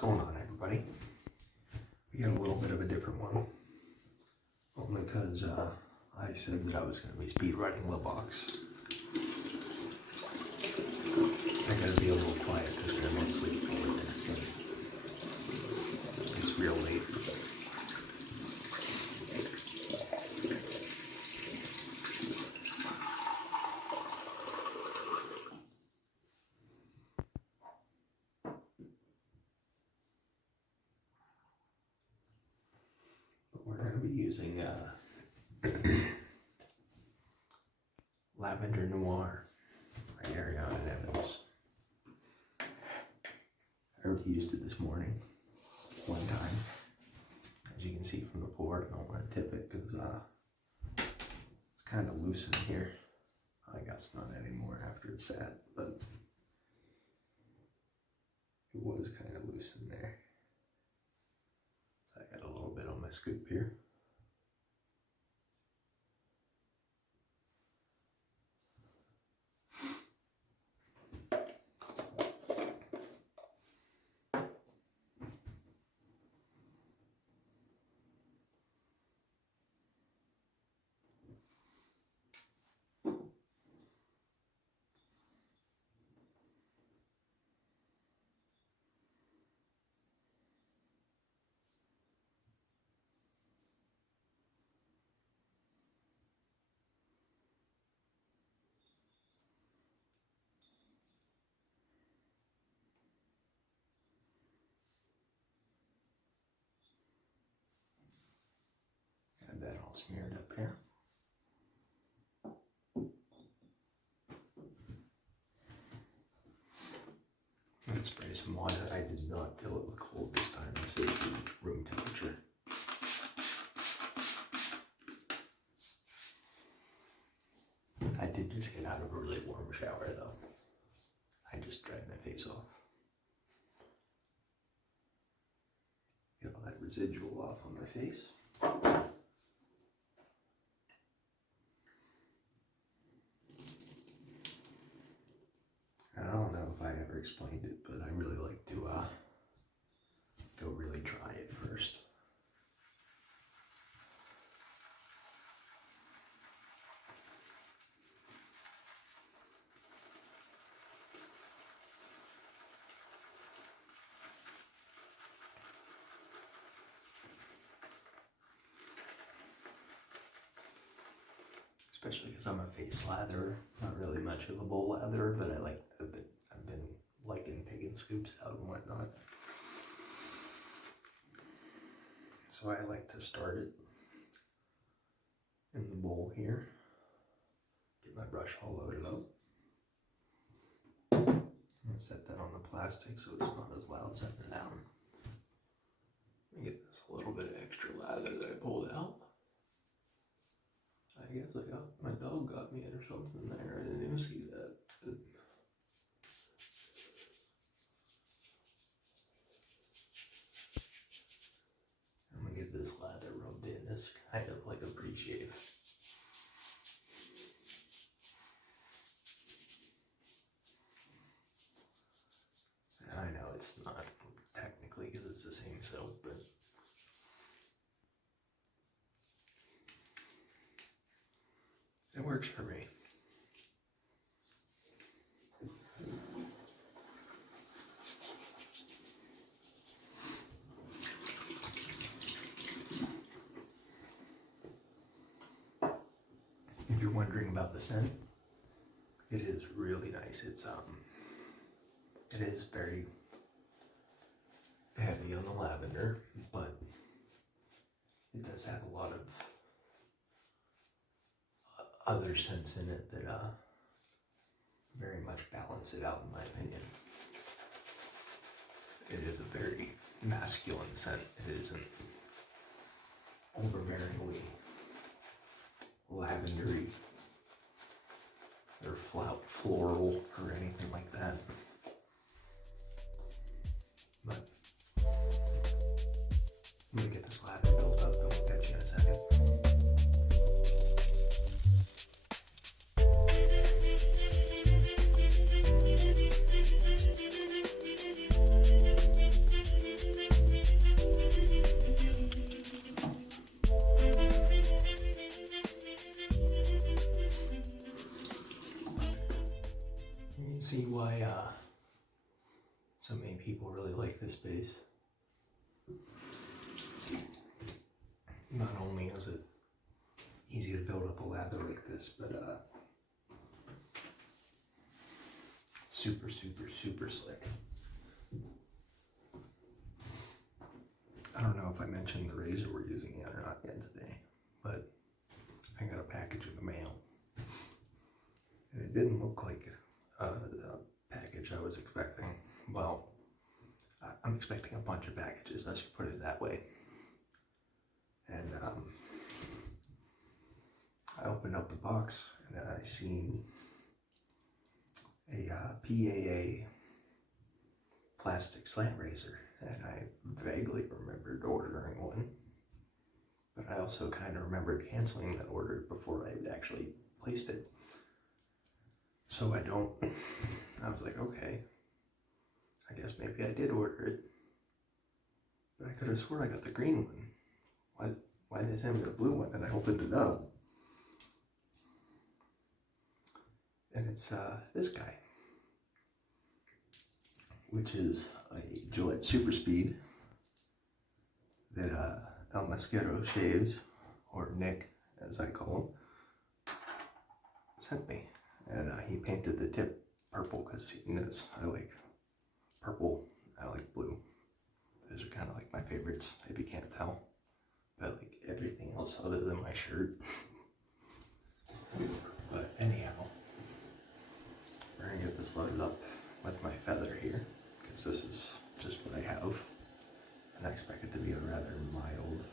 going on, everybody? We got a little bit of a different one, only because I said that I was going to be speed running the box. I gotta be a little quiet because they're mostly sleeping. It's real late. We're going to be using Lavender Noir by Ariana Evans. I already used it this morning, one time. As you can see from the pour, I don't want to tip it because it's kind of loose in here. I guess not anymore after it's sat, but it was kind of loose in there. I got a little bit on my scoop here. Have that all smeared up here. I'm going to spray some water. I did not fill it with cold this time. This is room temperature. I did just get out of a really warm shower though. I just dried my face off. Get all that residual off on my face. I don't know if I ever explained it, but I really like to go really dry at first. Especially because I'm a face latherer, not really much of a bowl latherer, but I've been liking taking scoops out and whatnot. So I like to start it in the bowl here. Get my brush all loaded up. And set that on the plastic so it's not as loud setting it down. Let me get this little bit of extra lather that I pulled out. I guess my dog got me it or something there. I didn't even see that. I'm gonna get this lather rubbed in. It's kind of like a pre-shave. And I know it's not technically because it's the same soap, but it works for me. If you're wondering about the scent, it is really nice. It is very heavy on the lavender, but it does have a lot of other scents in it that very much balance it out, in my opinion. It is a very masculine scent. It isn't overbearingly lavendery or floral or anything like that. But I'm gonna get this lather built up and we'll catch you in a second. So many people really like this base. Not only is it easy to build up a lather like this, but super, super, super slick. I don't know if I mentioned the razor we're using yet or not yet today, but I got a package in the mail. And it didn't look like the package I was expecting. Well, I'm expecting a bunch of packages, I should put it that way. And I opened up the box and I seen a PAA plastic slant razor, and I vaguely remembered ordering one, but I also kind of remembered canceling that order before I actually placed it. So I was like, okay, I guess maybe I did order it, but I could have swore I got the green one. Why did they send me the blue one? And I opened it up, and it's this guy, which is a Gillette Super Speed that El Mosquito Shaves, or Nick as I call him, sent me. And he painted the tip purple because he knows I like purple, I like blue. Those are kind of like my favorites, if you can't tell. But like everything else other than my shirt. But anyhow, we're gonna get this loaded up with my feather here, because this is just what I have. And I expect it to be a rather mild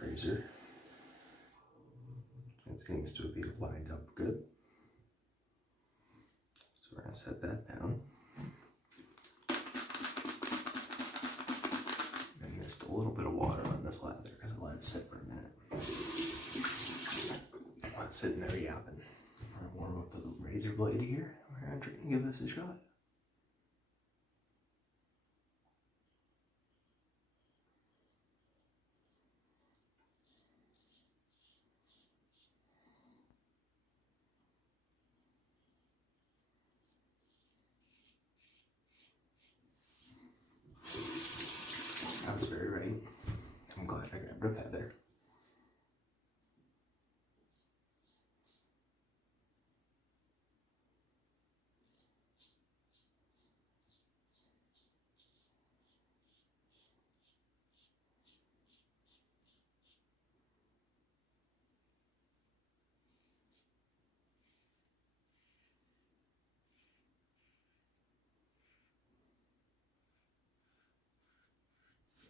razor. It seems to be lined up good. So we're gonna set that down. And missed a little bit of water on this lather because I let it sit for a minute. I'm sitting there yapping. We're gonna warm up the razor blade here. We're gonna give this a shot. I was very right. I'm glad I grabbed a feather.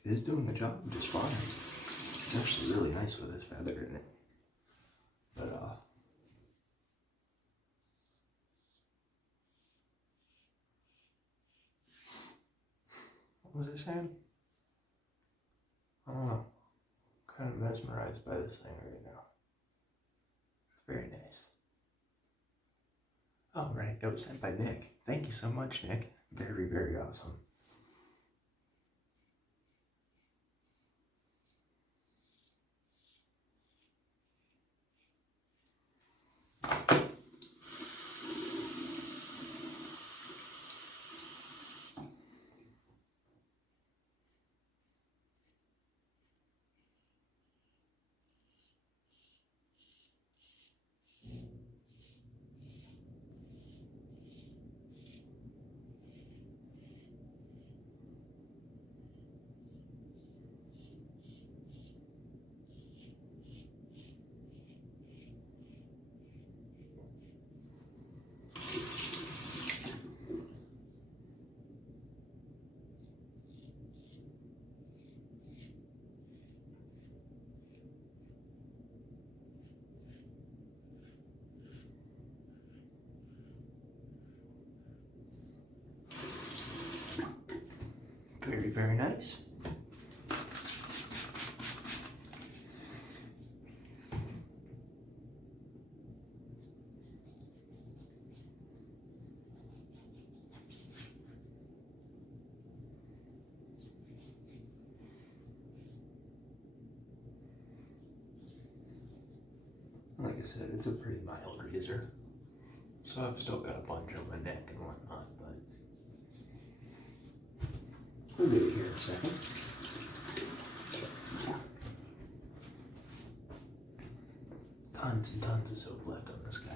It is doing the job just fine. It's actually really nice with this feather in it. But what was I saying? I don't know. I'm kind of mesmerized by this thing right now. It's very nice. Oh, right. It was sent by Nick. Thank you so much, Nick. Very, very awesome. Very, very nice. Like I said, it's a pretty mild razor. So I've still got a bunch on my neck and whatnot, but We'll get it here in a second. Tons and tons of soap left on this guy.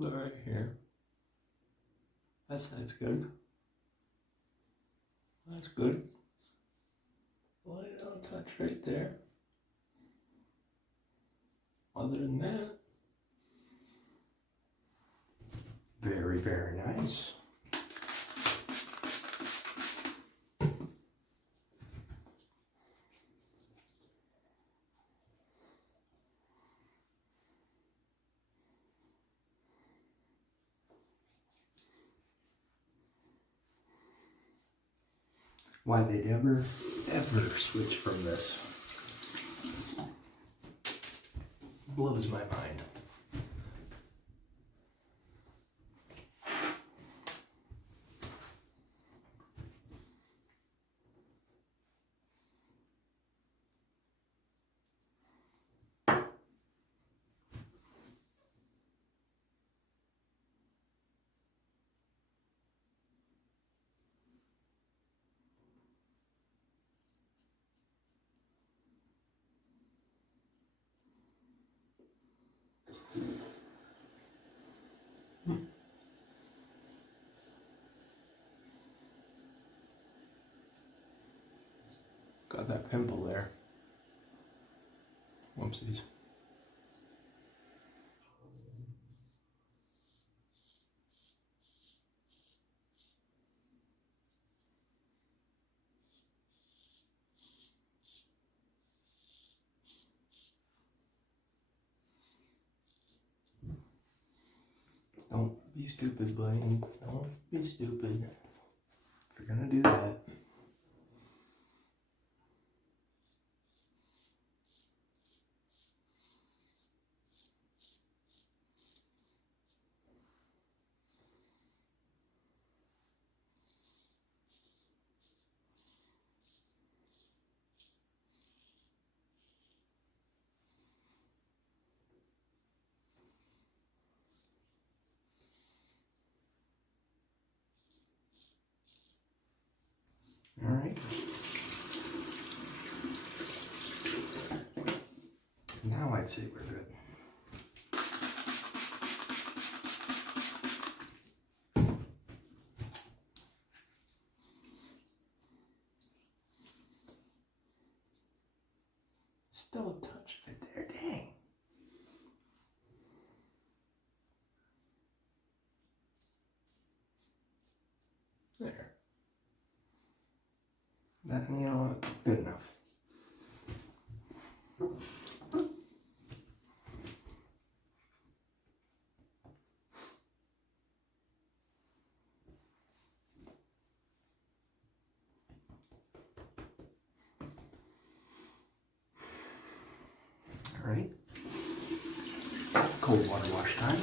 Right here. That side's good. That's good. Well, you don't touch right there. Other than that, very, very nice. Why they'd ever switch from this blows my mind. Got that pimple there. Whoopsies. Don't be stupid, Blaine. Don't be stupid. If you're gonna do that. Alright. Now I'd say we're good. Still a touch of it there, dang. There. That, you know, good enough. All right. Cold water wash time.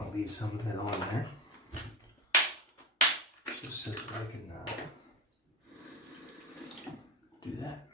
I'll leave some of it on there, just so that I can do that.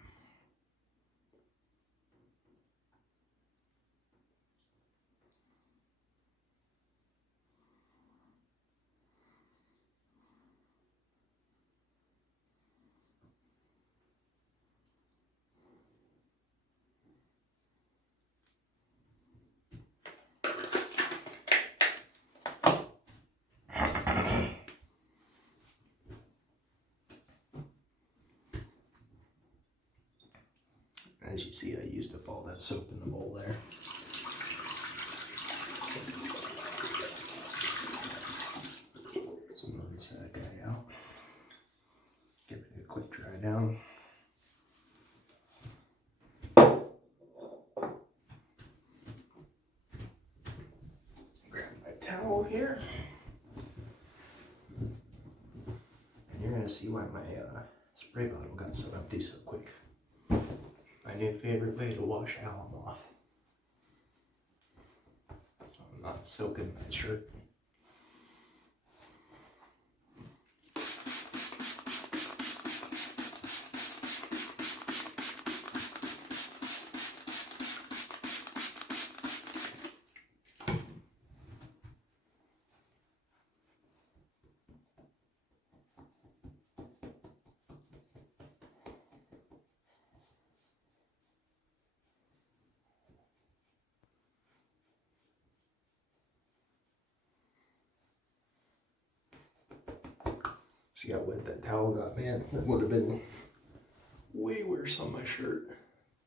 As you see, I used up all that soap in the bowl there. So I'm going to rinse that guy out. Give it a quick dry down. Grab my towel here. And you're going to see why my spray bottle got so empty so quick. My new favorite way to wash alum off. So I'm not soaking my shirt. See how wet that towel got, man. That would have been way worse on my shirt.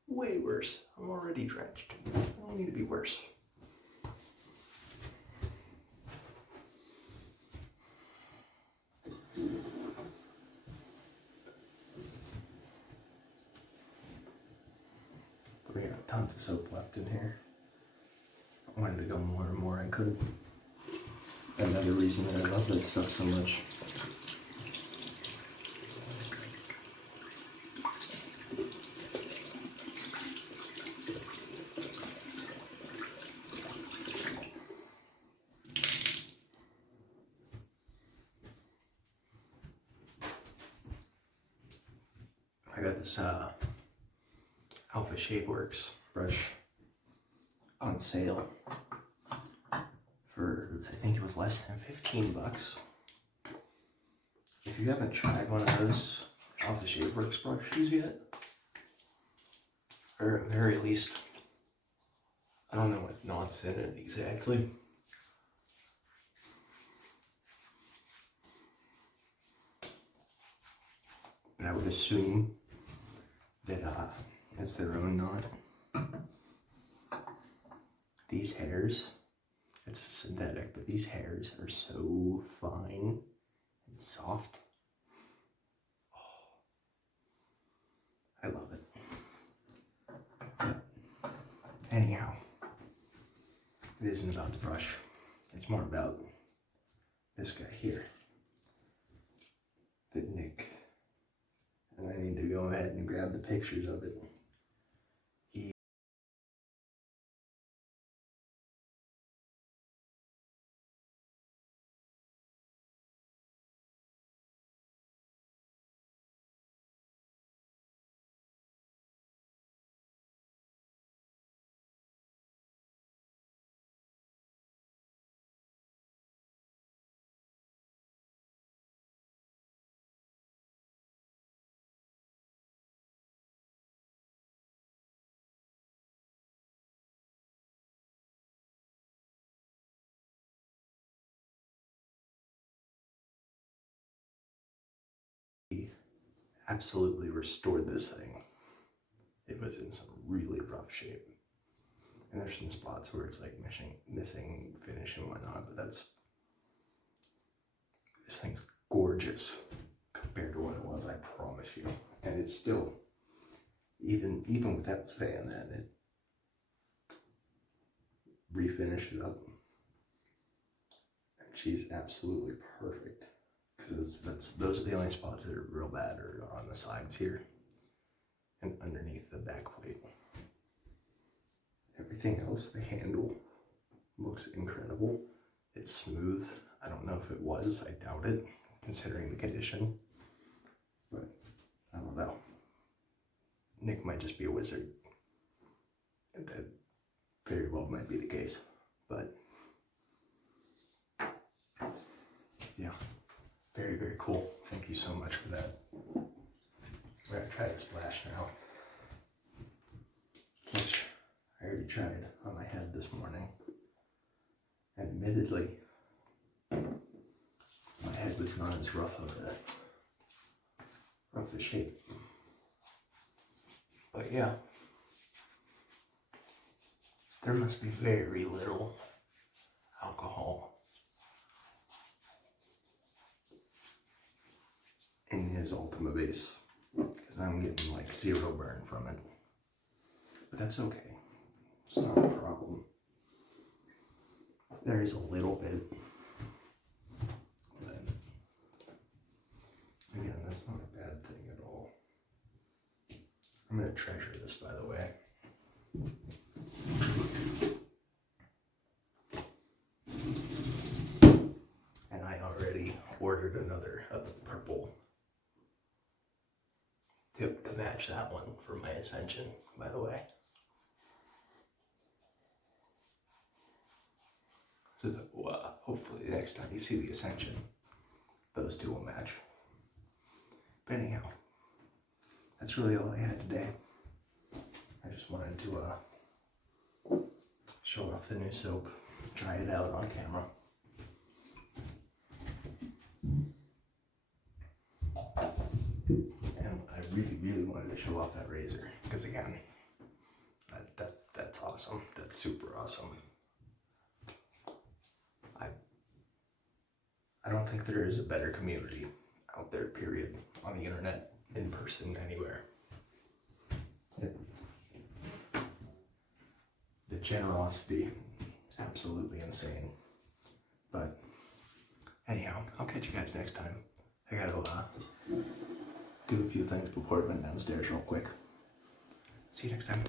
Way worse. I'm already drenched. I don't need to be worse. We got tons of soap left in here. I wanted to go more and more I could. Another reason that I love that stuff so much. I got this Alpha Shave Works brush on sale for, I think it was less than 15 bucks. If you haven't tried one of those, off the ShaveWorks brushes yet. Or at the very least, I don't know what knots in it exactly. But I would assume that it's their own knot. These hairs, it's synthetic, but these hairs are so fine and soft. Oh, I love it. But anyhow, it isn't about the brush. It's more about this guy here that Nick, and I need to go ahead and grab the pictures of it. Absolutely restored this thing. It was in some really rough shape. And there's some spots where it's like missing finish and whatnot, but this thing's gorgeous compared to what it was, I promise you. And it's still, even without saying that, it refinished it up. And she's absolutely perfect. Because those are the only spots that are real bad, are on the sides here and underneath the back plate. Everything else, the handle looks incredible. It's smooth. I don't know if it was, I doubt it, considering the condition. But I don't know. Nick might just be a wizard. And that very well might be the case. But yeah. Very, very cool. Thank you so much for that. We're gonna try the splash now, which I already tried on my head this morning. Admittedly, my head was not as rough a shape. But yeah, there must be very little alcohol in his Ultima base, because I'm getting like 0 burn from it. But that's okay. It's not a problem. There is a little bit, but again, that's not a bad thing at all. I'm gonna treasure this, by the way. And I already ordered another of the purple tip to match that one for my Ascension, by the way. So hopefully the next time you see the Ascension, those two will match. But anyhow, that's really all I had today. I just wanted to show off the new soap, try it out on camera. And I really, really wanted to show off that razor, because again, that's awesome. That's super awesome. I don't think there is a better community out there, period, on the internet, in person, anywhere. The generosity, absolutely insane. But anyhow, I'll catch you guys next time. I gotta do a few things before I went downstairs real quick. See you next time.